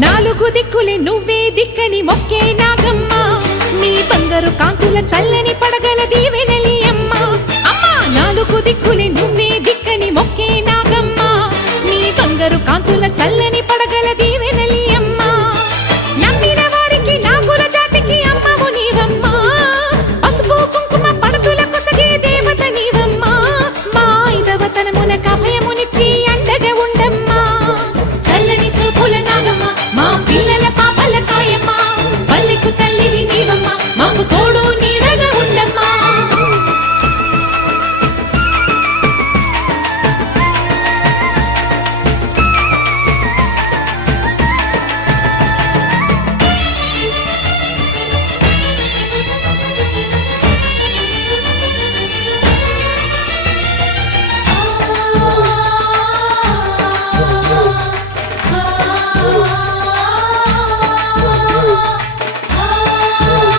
నాలుగు దిక్కులే నువ్వే దిక్కని మొక్కే నాగమ్మ నీ బంగారు కాంతుల చల్లని పడగల దీవెనలి అమ్మ అమ్మా నాలుగు దిక్కులే నువ్వే దిక్కని మొక్కే నాగమ్మ నీ బంగారు కాంతుల చల్లని పడగల దీవెనలి అమ్మ నమ్మిన వారికి నాగుల జాతికి అమ్మవు నీవమ్మ పసుపు కుంకుమ పడతుల కొసగే దేవత నీవమ్మ మా ఐదవతనమునకు అభయమునిచ్చి అండగా ఉండమ్మా చల్లని చూపుల నాగమ్మ మా పిల్ల